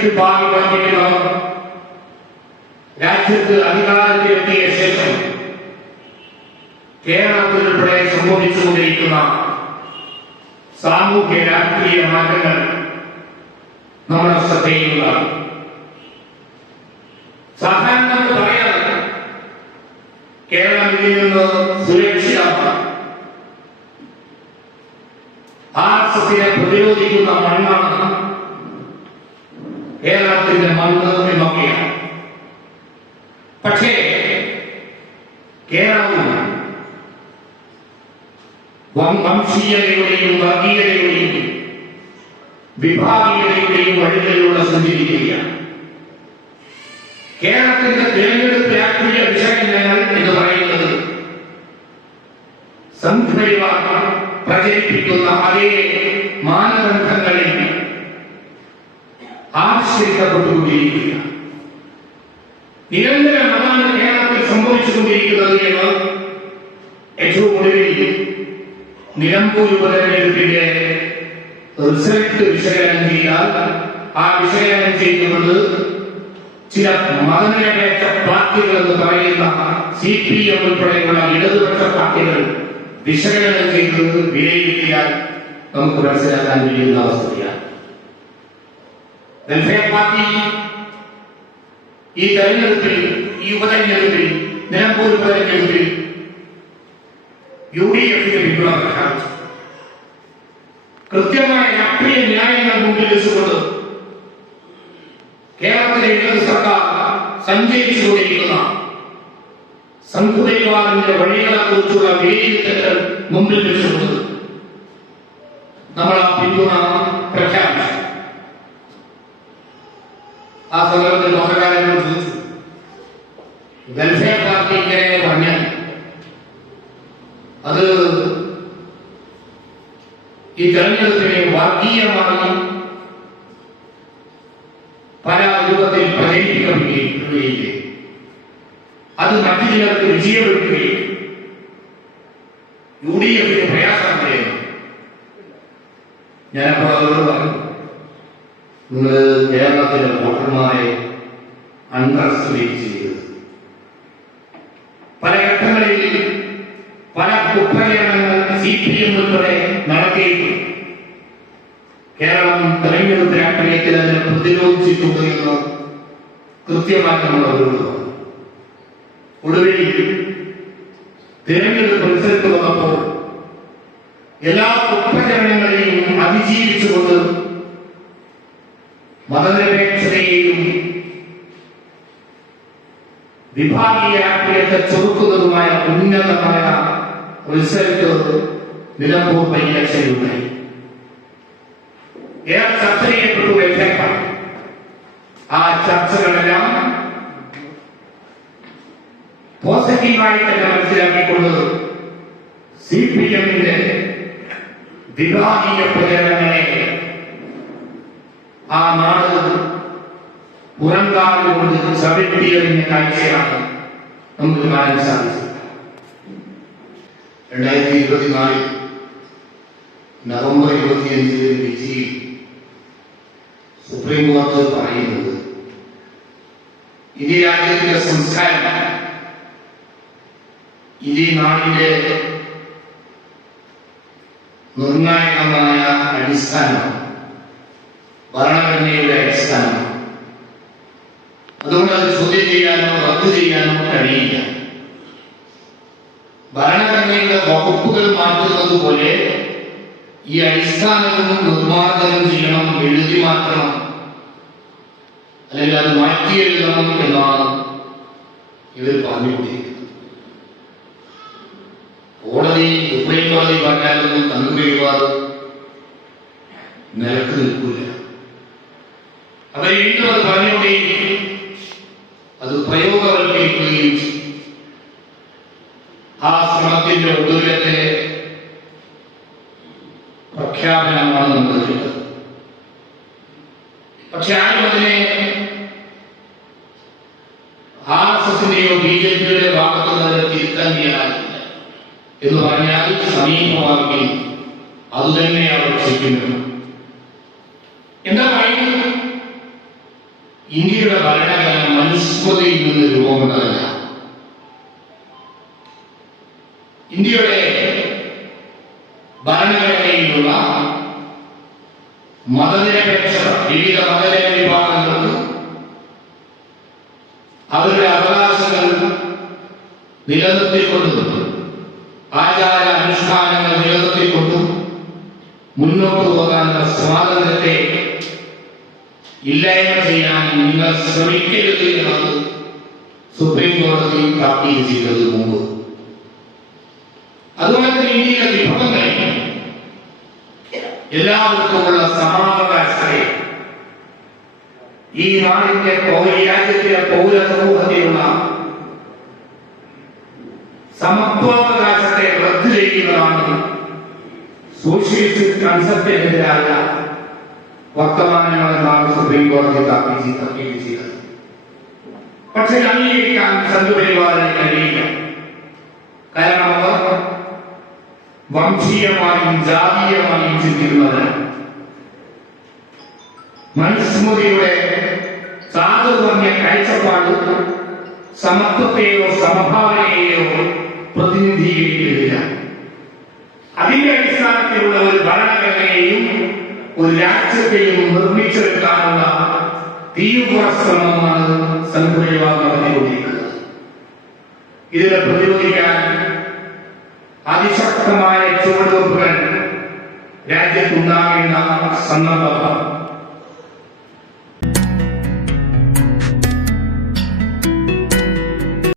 ചുറ്റുപാടി വന്നിരുന്നവർ രാജ്യത്ത് അധികാരത്തിലെത്തിയ ശേഷം കേരളത്തിലുൾപ്പെടെ സംഭവിച്ചുകൊണ്ടിരിക്കുന്ന സാമൂഹ്യ രാഷ്ട്രീയ മാറ്റങ്ങൾ നമ്മുടെ ശ്രദ്ധയിലുള്ളതാണ് സാധാരണ നമുക്ക് പറയാറ് കേരളം ഇതിൽ നിന്ന് സുരക്ഷിതമാണ്. ആർ എസ് എസിനെ പ്രതിരോധിക്കുന്ന മണ്ണാണ് കേരളത്തിന്റെ മണ്ണ് എന്നൊക്കെയാണ് പക്ഷേ കേരളം വം- വംശീയതയുടെയും വർഗീയതയുടെയും വിഭാഗീയതയുടെയും വഴികളിലൂടെ സഞ്ചരിക്കുകയാണ് കേരളത്തിന്റെ തിരഞ്ഞെടുപ്പ് രാഷ്ട്രീയ വിശകലനങ്ങൾ എന്ന് പറയുന്നത് സംഘപരിവാർ പ്രചരിപ്പിക്കുന്ന അതേ മാനദണ്ഡങ്ങളിൽ ആവിഷ്കരിക്കപ്പെട്ടുകൊണ്ടിരിക്കുകയാണ് നിരന്തരം അതാണ് കേരളത്തിൽ സംഭവിച്ചുകൊണ്ടിരിക്കുന്നത് എന്ന് ഏറ്റവും ഒടുവിൽ നിലമ്പൂർ ഉപതെരഞ്ഞെടുപ്പിന്റെ റിസൾട്ട് വിശകലനം ചെയ്താൽ ആ വിശകലനം ചെയ്യുന്നത് ചില മതനിരപേക്ഷ പാർട്ടികൾ എന്ന് പറയുന്ന സി പി എം ഉൾപ്പെടെയുള്ള ഇടതുപക്ഷ പാർട്ടികൾ വിശകലനം ചെയ്തത് വിലയിരുത്തിയാൽ നമുക്ക് മനസ്സിലാക്കാൻ കഴിയുന്ന അവസ്ഥയാണ്. പാർട്ടി ഈ തെരഞ്ഞെടുപ്പിൽ ഈ ഉപതെരഞ്ഞെടുപ്പിൽ നിലമ്പൂർ ഉപതെരഞ്ഞെടുപ്പിൽ യു ഡി എഫിന് പിന്തുണ പ്രഖ്യാപിച്ചു. കൃത്യമായ രാഷ്ട്രീയ ന്യായങ്ങൾ മുമ്പിൽ വെച്ചുകൊണ്ട് കേരളത്തിലെ ഇടത് സർക്കാർ സഞ്ചരിച്ചുകൊണ്ടിരിക്കുന്ന സംഘുദൈവാദിന്റെ വഴികളെ കുറിച്ചുള്ള വിലയിരുത്തലുകൾ മുമ്പിൽ വെച്ചുകൊണ്ട് നമ്മൾ ആ പിന്തുണ പ്രഖ്യാപിച്ചു ആ സന്ദർഭത്തിൽ പത്രക്കാരനോട് ചോദിച്ചു വെൽഫെയർ പാർട്ടി ഇങ്ങനെ പറഞ്ഞാൽ അത് ഈ തെരഞ്ഞെടുപ്പിനെ വർഗീയമായി പല രൂപത്തിൽ പ്രചരിപ്പിക്കപ്പെടുകയില്ലേ അത് മറ്റു ചിലർക്ക് വിജയപ്പെടുത്തുകയും യു ഡി എഫിന് പ്രയാസമായിരുന്നു ഞാനപ്പോൾ അവരോട് പറഞ്ഞു നിങ്ങൾ കേരളത്തിലെ വോട്ടർമാരെ അണ്ടർസ്റ്റിമേറ്റ് ചെയ്തത് പല കുപ്രചരണങ്ങൾ സി പി എം ഉൾപ്പെടെ നടത്തിയിട്ടുണ്ട് കേരളം തെരഞ്ഞെടുപ്പ് രാഷ്ട്രീയത്തിൽ അതിനെ പ്രതിരോധിച്ചിട്ടുണ്ട് എന്ന് കൃത്യമായി നമ്മൾ പറഞ്ഞു ഒടുവിൽ തെരഞ്ഞെടുപ്പ് റിസൾട്ട് വന്നപ്പോൾ എല്ലാ കുപ്രചരണങ്ങളെയും അതിജീവിച്ചുകൊണ്ട് മതനിരപേക്ഷതയെയും വിഭാഗീയ രാഷ്ട്രീയത്തെ ചെറുക്കുന്നതുമായ ഉന്നതമായ റിസൾട്ട് നിലമ്പൂർ പരീക്ഷയിലുണ്ടായി ഇലക്ഷനിലുണ്ടായി ഏറെ ചർച്ച ചെയ്യപ്പെട്ടു വെൽഫെയർ ആ ചർച്ചകളെല്ലാം പോസിറ്റീവായി തന്നെ മനസ്സിലാക്കിക്കൊണ്ട് സി പി എമ്മിന്റെ വിഭാഗീയ പ്രചരണങ്ങളെ ആ നാട് പുറങ്കാലുകൊണ്ട് ചവിട്ടിയതിന്റെ കാഴ്ചയാണ് നമുക്ക് കാണാൻ സാധിച്ചത് രണ്ടായിരത്തി ഇരുപത്തിനാലിൽ നവംബർ ഇരുപത്തിയഞ്ചിലെ വിധി സുപ്രീം കോടതി പറയുന്നത് ഇതേ രാജ്യത്തിന്റെ സംസ്കാരം ഇതേ നാടിന്റെ നിർണായകമായ അടിസ്ഥാനം ഭരണഘടനയുടെ അടിസ്ഥാനം അതുകൊണ്ട് അത് ചോദ്യം ചെയ്യാനോ റദ്ദു ചെയ്യാനോ കഴിയില്ല ഭരണഘടനയുടെ വകുപ്പുകൾ മാറ്റുന്നത് പോലെ ഈ അടിസ്ഥാനവും നിർമ്മാർജ്ജനം ചെയ്യണം എഴുതി മാറ്റണം അല്ലെങ്കിൽ അത് മാറ്റി എഴുതണം എന്നാണ് ഇവർ പറഞ്ഞുകൊണ്ടിരിക്കുന്നത് കോടതി സുപ്രീം കോടതി പറഞ്ഞാലൊന്നും കണ്ടുപിടിക്കാതെ നിലക്ക് നിൽക്കില്ല അവർ വീണ്ടും അത് പറഞ്ഞുകൊണ്ടേയിരിക്കും അത് പ്രയോഗവൽക്കരിക്കുകയും ആ ശ്രമത്തിന്റെ ഒടുവിലത്തെ പ്രഖ്യാപനമാണ് നമ്മൾ പക്ഷെ ആരും അതിനെ ആർ എസ് എസിന്റെയോ ബി ജെ പിയുടെ ഭാഗത്തു നിന്ന് തിരുത്താൻ എന്ന് പറഞ്ഞാൽ സമീപമാകുകയും അതുതന്നെയാണ് അവർ എന്താ പറയുന്നത് ഇന്ത്യയുടെ ഭരണഘടന മനുസ്മൃതിയിൽ നിന്ന് രൂപം കൊണ്ടതല്ല ഇന്ത്യയുടെ ഭരണഘടനയിലുള്ള മതനിരപേക്ഷ വിവിധ മതനിര വിഭാഗങ്ങൾക്ക് അവരുടെ അവകാശങ്ങൾ നിലനിർത്തിക്കൊണ്ടും ആചാര അനുഷ്ഠാനങ്ങൾ നിലനിർത്തിക്കൊണ്ടും മുന്നോട്ട് പോകാനുള്ള സ്വാതന്ത്ര്യത്തെ ഇല്ലായ്മ ചെയ്യാൻ നിങ്ങൾ ശ്രമിക്കരുത് എന്നത് സുപ്രീം കോടതി താക്കീത് ചെയ്തത് മുമ്പ്. അതുപോലെ തന്നെ ഇന്ത്യയിലെ വിഭവങ്ങളെ എല്ലാവർക്കുമുള്ള സമാവകാശത്തെ ഈ നാടിന്റെ ഈ രാജ്യത്തിലെ പൗര സമൂഹത്തിലുള്ള സമത്വാവകാശത്തെ റദ്ദു ചെയ്യുന്നതാണ് സോഷ്യലിസ്റ്റ് കൺസെപ്റ്റിനെതിരായ വർത്തമാനങ്ങളെന്നാണ് സുപ്രീം കോടതി താക്കീത് താക്കീത് ചെയ്തത് പക്ഷെ അംഗീകരിക്കാൻ സംഘപരിവാറിന് കഴിയില്ല കാരണം അവർ വംശീയമായും ജാതീയമായും ചിന്തിക്കുന്നവരാണ് മനുസ്മൃതിയുടെ സാധുതമ്യ കാഴ്ചപ്പാട് സമത്വത്തെയോ സമഭാവനയെയോ പ്രതിനിധീകരിക്കുന്നില്ല അതിന്റെ അടിസ്ഥാനത്തിലുള്ള ഒരു ഭരണഘടനയെയും ഒരു രാജ്യത്തെയും നിർമ്മിച്ചെടുക്കാനുള്ള തീവ്ര ശ്രമമാണ് സംഘപരിവാർ നടത്തിക്കൊണ്ടിരിക്കുന്നത് ഇതിനെ പ്രതിരോധിക്കാൻ അതിശക്തമായ ചുവടുവെപ്പുകൾ രാജ്യത്തുണ്ടാകേണ്ട സന്ദർഭം